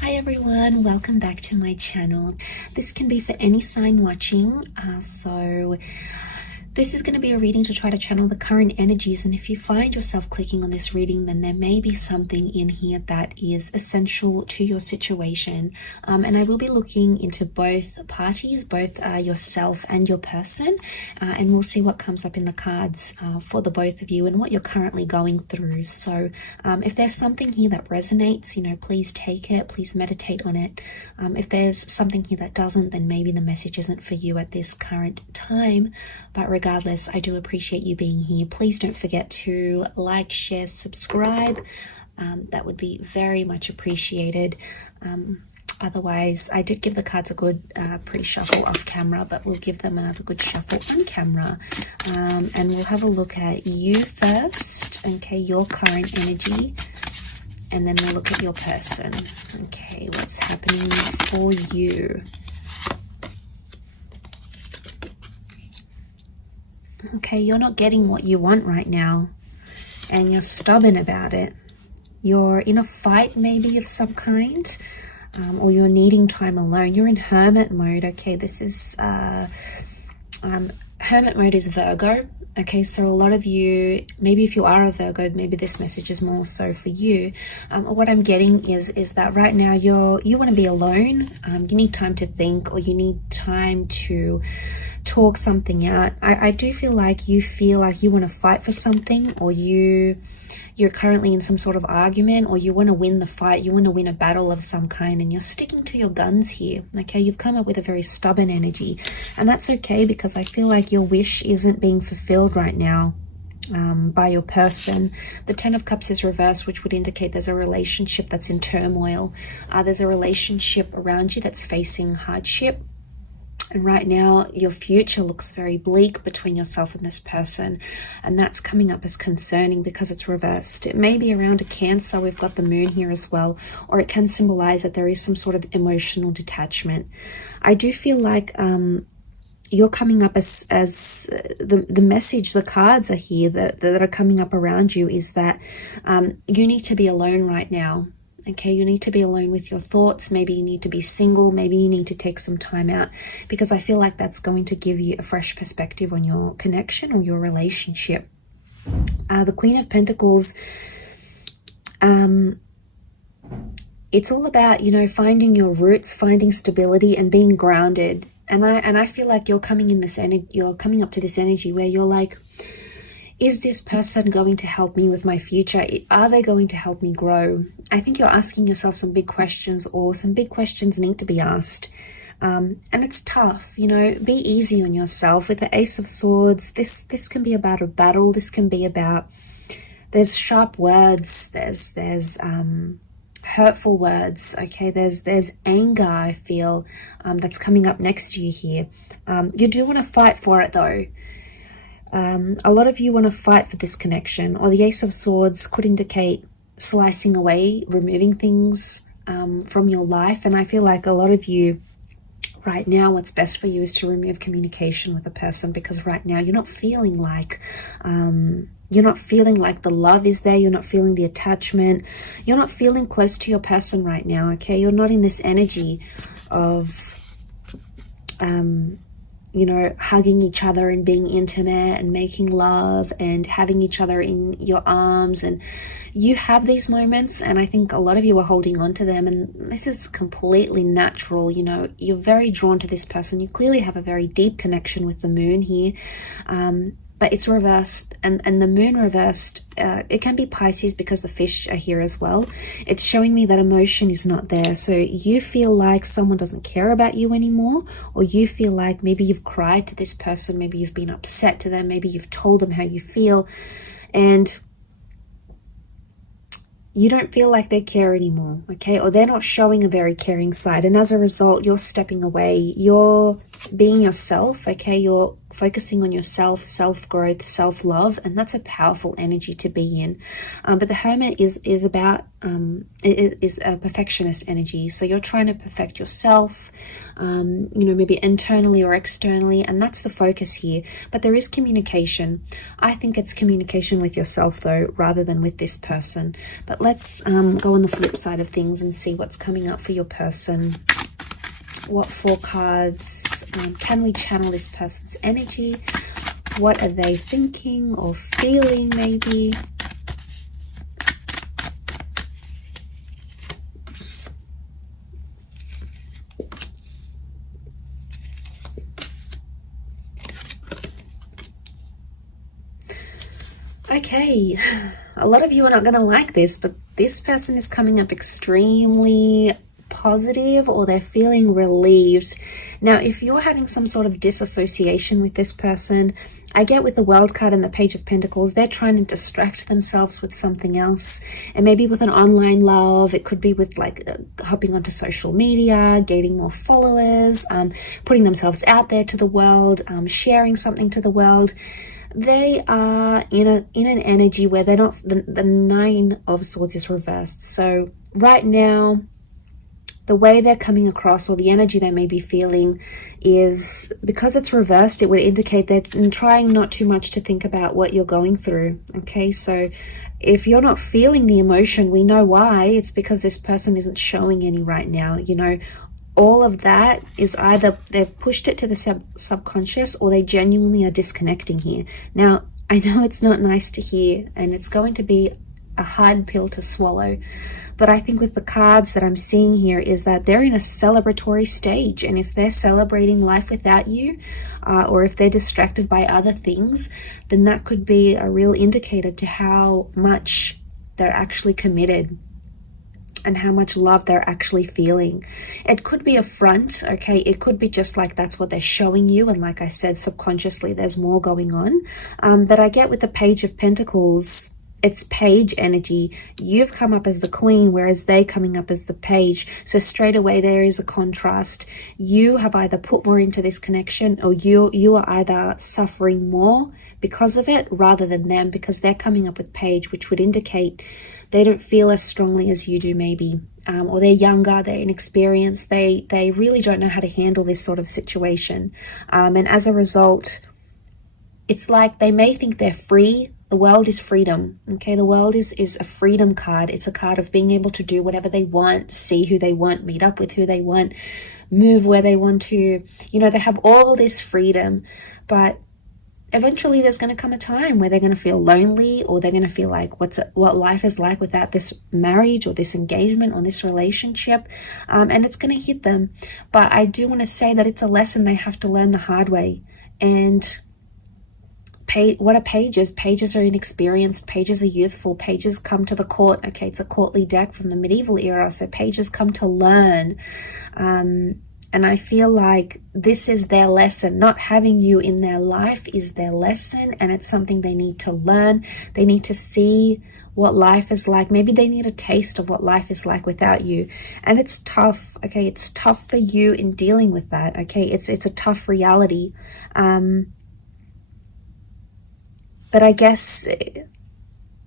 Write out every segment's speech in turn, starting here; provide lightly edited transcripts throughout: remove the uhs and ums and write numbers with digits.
Hi everyone, welcome back to my channel. This can be for any sign watching, so this is going to be a reading to try to channel the current energies, and if you find yourself clicking on this reading, then there may be something in here that is essential to your situation. And I will be looking into both parties, both yourself and your person, and we'll see what comes up in the cards for the both of you and what you're currently going through. So if there's something here that resonates, please take it, please meditate on it. If there's something here that doesn't, then maybe the message isn't for you at this current time. But regardless, I do appreciate you being here. Please don't forget to like, share, subscribe. That would be very much appreciated. Otherwise, I did give the cards a good pre-shuffle off camera, but we'll give them another good shuffle on camera. And we'll have a look at you first, okay, your current energy. And then we'll look at your person. Okay, what's happening for you? Okay, you're not getting what you want right now, and you're stubborn about it. You're in a fight maybe of some kind, or you're needing time alone. You're in hermit mode. Okay, this is hermit mode is Virgo. Okay, so a lot of you, maybe if you are a Virgo, maybe this message is more so for you. What I'm getting is that right now you want to be alone. You need time to think, or you need time to talk something out. I do feel like you want to fight for something, or you're currently in some sort of argument, or you want to win the fight, you want to win a battle of some kind, and you're sticking to your guns here. Okay, you've come up with a very stubborn energy, and that's okay, because I feel like your wish isn't being fulfilled right now by your person. The Ten of Cups is reversed, which would indicate there's a relationship that's in turmoil. There's a relationship around you that's facing hardship. And right now, your future looks very bleak between yourself and this person. And that's coming up as concerning because it's reversed. It may be around a Cancer. We've got the moon here as well. Or it can symbolize that there is some sort of emotional detachment. I do feel like you're coming up as the message, the cards are here that are coming up around you is that you need to be alone right now. Okay, you need to be alone with your thoughts. Maybe you need to be single. Maybe you need to take some time out, because I feel like that's going to give you a fresh perspective on your connection or your relationship. The Queen of Pentacles, it's all about, finding your roots, finding stability and being grounded. And I feel like you're coming up to this energy where you're like, is this person going to help me with my future? Are they going to help me grow? I think you're asking yourself some big questions, or some big questions need to be asked. And it's tough, be easy on yourself. With the Ace of Swords, this can be about a battle. This can be about, there's sharp words, there's hurtful words, okay? There's anger, I feel, that's coming up next to you here. You do want to fight for it though. A lot of you want to fight for this connection, or the Ace of Swords could indicate slicing away, removing things from your life. And I feel like a lot of you right now, what's best for you is to remove communication with a person, because right now you're not feeling like the love is there. You're not feeling the attachment. You're not feeling close to your person right now. Okay, you're not in this energy of hugging each other and being intimate and making love and having each other in your arms. And you have these moments, and I think a lot of you are holding on to them, and this is completely natural. You're very drawn to this person. You clearly have a very deep connection with the moon here. But it's reversed, and the moon reversed, it can be Pisces because the fish are here as well. It's showing me that emotion is not there. So you feel like someone doesn't care about you anymore, or you feel like maybe you've cried to this person, maybe you've been upset to them, maybe you've told them how you feel, and you don't feel like they care anymore, okay? Or they're not showing a very caring side. And as a result, you're stepping away. You're being yourself, okay? You're focusing on yourself, self-growth, self-love, and that's a powerful energy to be in. But the Hermit is about is a perfectionist energy. So you're trying to perfect yourself, maybe internally or externally, and that's the focus here. But there is communication. I think it's communication with yourself though, rather than with this person. But let's go on the flip side of things and see what's coming up for your person. What 4 cards can we channel this person's energy? What are they thinking or feeling maybe? Okay, a lot of you are not going to like this, but this person is coming up extremely positive, or they're feeling relieved. Now, if you're having some sort of disassociation with this person, I get with the World card and the Page of Pentacles, they're trying to distract themselves with something else. And maybe with an online love, it could be with like hopping onto social media, gaining more followers, putting themselves out there to the world, sharing something to the world. They are in an energy where they're not, the 9 of Swords is reversed. So right now, the way they're coming across, or the energy they may be feeling, is because it's reversed, it would indicate they're trying not too much to think about what you're going through. Okay, so if you're not feeling the emotion, we know why. It's because this person isn't showing any right now. All of that is either they've pushed it to the subconscious, or they genuinely are disconnecting here. Now, I know it's not nice to hear, and it's going to be a hard pill to swallow, but I think with the cards that I'm seeing here is that they're in a celebratory stage, and if they're celebrating life without you, or if they're distracted by other things, then that could be a real indicator to how much they're actually committed and how much love they're actually feeling. It could be a front, okay? It could be just like that's what they're showing you, and like I said, subconsciously there's more going on. But I get with the Page of Pentacles, it's page energy. You've come up as the queen, whereas they coming up as the page. So straight away there is a contrast. You have either put more into this connection, or you are either suffering more because of it rather than them, because they're coming up with page, which would indicate they don't feel as strongly as you do maybe. Or they're younger, they're inexperienced, they really don't know how to handle this sort of situation. And as a result, it's like they may think they're free. The world is freedom, okay? The world is a freedom card. It's a card of being able to do whatever they want, see who they want, meet up with who they want, move where they want to. They have all this freedom, but eventually there's going to come a time where they're going to feel lonely, or they're going to feel like what life is like without this marriage or this engagement or this relationship, and it's going to hit them. But I do want to say that it's a lesson they have to learn the hard way. And what are pages? Pages are inexperienced, pages are youthful, pages come to the court. Okay, it's a courtly deck from the medieval era, so pages come to learn. And I feel like this is their lesson. Not having you in their life is their lesson, and it's something they need to learn. They need to see what life is like. Maybe they need a taste of what life is like without you. And it's tough, okay? It's tough for you in dealing with that, okay? It's a tough reality. But I guess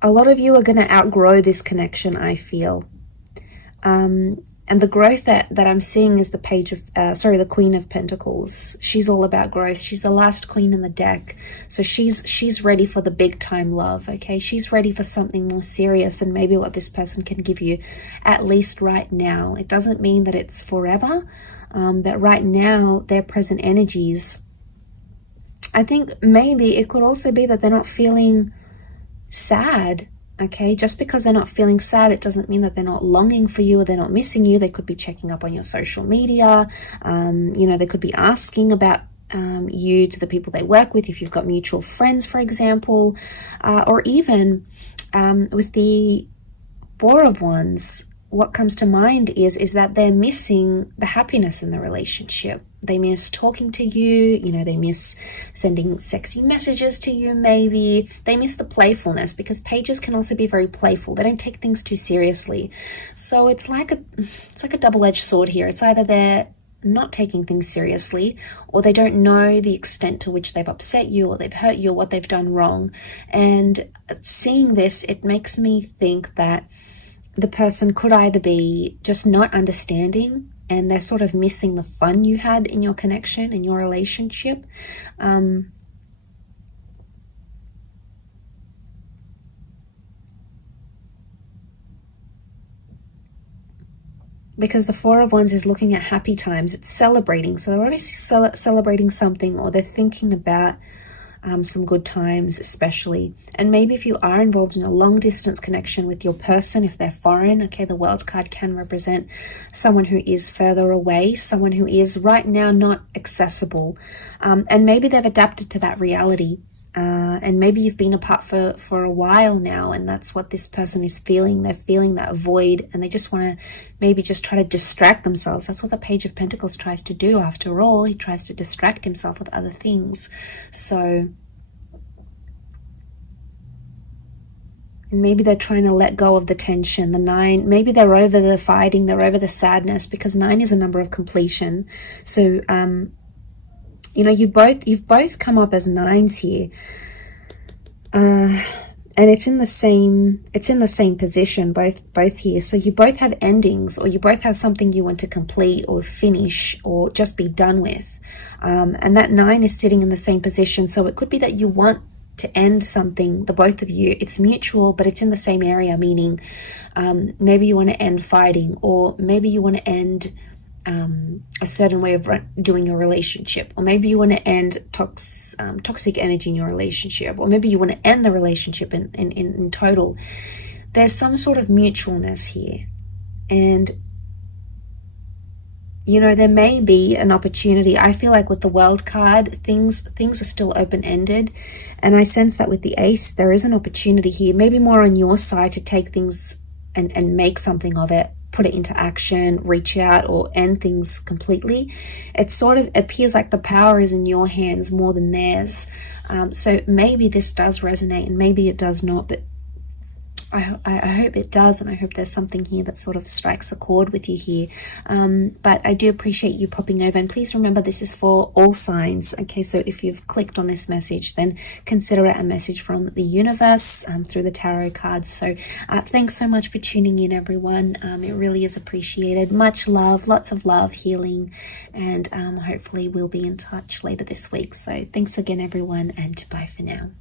a lot of you are going to outgrow this connection, I feel. And the growth that I'm seeing is the Queen of Pentacles. She's all about growth. She's the last queen in the deck. So she's ready for the big time love, okay? She's ready for something more serious than maybe what this person can give you, at least right now. It doesn't mean that it's forever, but right now, their present energies, I think maybe it could also be that they're not feeling sad, okay? Just because they're not feeling sad, it doesn't mean that they're not longing for you or they're not missing you. They could be checking up on your social media. They could be asking about you to the people they work with, if you've got mutual friends, for example. Or even with the Four of Wands, what comes to mind is that they're missing the happiness in the relationship. They miss talking to you, they miss sending sexy messages to you maybe. They miss the playfulness, because pages can also be very playful. They don't take things too seriously. So it's like a double-edged sword here. It's either not taking things seriously, or they don't know the extent to which they've upset you or they've hurt you or what they've done wrong. And seeing this, it makes me think that the person could either be just not understanding and they're sort of missing the fun you had in your connection, in your relationship. Because the Four of Wands is looking at happy times. It's celebrating. So they're obviously celebrating something, or they're thinking about some good times especially. And maybe if you are involved in a long distance connection with your person, if they're foreign, okay, the World card can represent someone who is further away, someone who is right now not accessible. And maybe they've adapted to that reality. And maybe you've been apart for a while now, and that's what this person is feeling. They're feeling that void, and they just want to maybe just try to distract themselves. That's what the Page of Pentacles tries to do. After all, he tries to distract himself with other things. So maybe they're trying to let go of the tension. The 9, maybe they're over the fighting, they're over the sadness, because 9 is a number of completion. So you know, you've both come up as 9s here, and it's in the same position, both here. So you both have endings, or you both have something you want to complete or finish or just be done with, and that 9 is sitting in the same position. So it could be that you want to end something, the both of you. It's mutual, but it's in the same area, meaning maybe you want to end fighting, or maybe you want to end a certain way of doing your relationship, or maybe you want to end toxic energy in your relationship, or maybe you want to end the relationship in total. There's some sort of mutualness here, and you know, there may be an opportunity. I feel like with the World card, things are still open-ended, and I sense that with the Ace there is an opportunity here, maybe more on your side, to take things and make something of it, put it into action, reach out, or end things completely. It sort of appears like the power is in your hands more than theirs. So maybe this does resonate, and maybe it does not, but I hope it does, and I hope there's something here that sort of strikes a chord with you here. But I do appreciate you popping over, and please remember this is for all signs. Okay, so if you've clicked on this message, then consider it a message from the universe through the tarot cards. So thanks so much for tuning in, everyone. It really is appreciated. Much love, lots of love, healing, and hopefully we'll be in touch later this week. So thanks again, everyone, and bye for now.